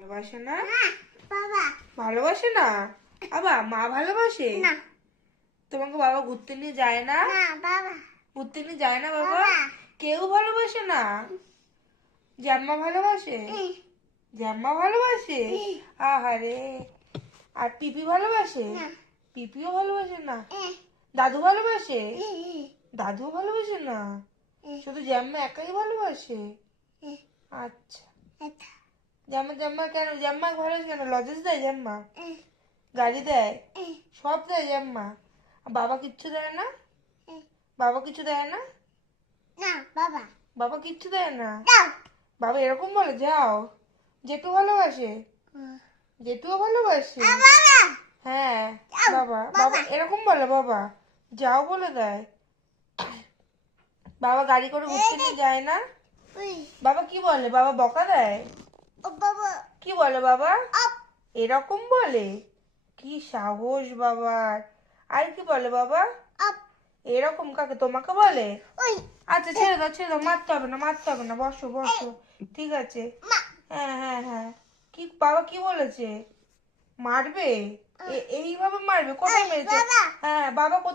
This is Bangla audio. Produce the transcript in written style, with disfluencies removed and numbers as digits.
ভালোবাসে না? বাবা ভালোবাসে না? আবার মা ভালোবাসে? না তোমাকে বাবা ঘুরতে নিয়ে যায় না? না বাবা ঘুরতে নিয়ে যায় না বাবা? বাবা কেউ ভালোবাসে না? জ্যাম্মা ভালোবাসে? জ্যাম্মা ভালোবাসে? আহারে। আর পিপি ভালোবাসে? না পিপিও ভালোবাসে না? দাদু ভালোবাসে? দাদু ভালোবাসে না? শুধু জ্যাম্মা একাই ভালোবাসে? আচ্ছা। জাম্মা জাম্মা কেন জাম্মা ভালোবাসে কেন? লজেন্স দেয় জাম্মা? গাড়ি দেয়? সব দেয় জাম্মা? আর বাবা কিচ্ছু দেয় না? বাবা কিছু দেয় না? না বাবা বাবা কিচ্ছু দেয় না? দাও বাবা এরকম বলে যাও? জেঠু ভালোবাসে? জেঠুও ভালোবাসে? বাবা হ্যাঁ যাও, বাবা বাবা বাবা। এরকম বলে বাবা? যাও বলে দেয়? বাবা গাড়ি করে ঘুরতে নিয়ে যায় না? ওই বাবা কি বলে? বাবা বকা দেয়? ও বাবা কি বলে বাবা? আপ এরকম বলে? কি সাহস বাবার! আর কি বলে বাবা? আপ এরকম কাকে? তোমাকে বলে? ওই আচ্ছা ছেড়ে দাও মারতে হবে না মারতে হবে না, বসো বসো। ঠিক আছে। মা হ্যাঁ হ্যাঁ হ্যাঁ। কি বাবা কি বলেছে? মারবে? এইভাবে মারবে? কোথায় মেরেছে? বাবা হ্যাঁ বাবা কোথায়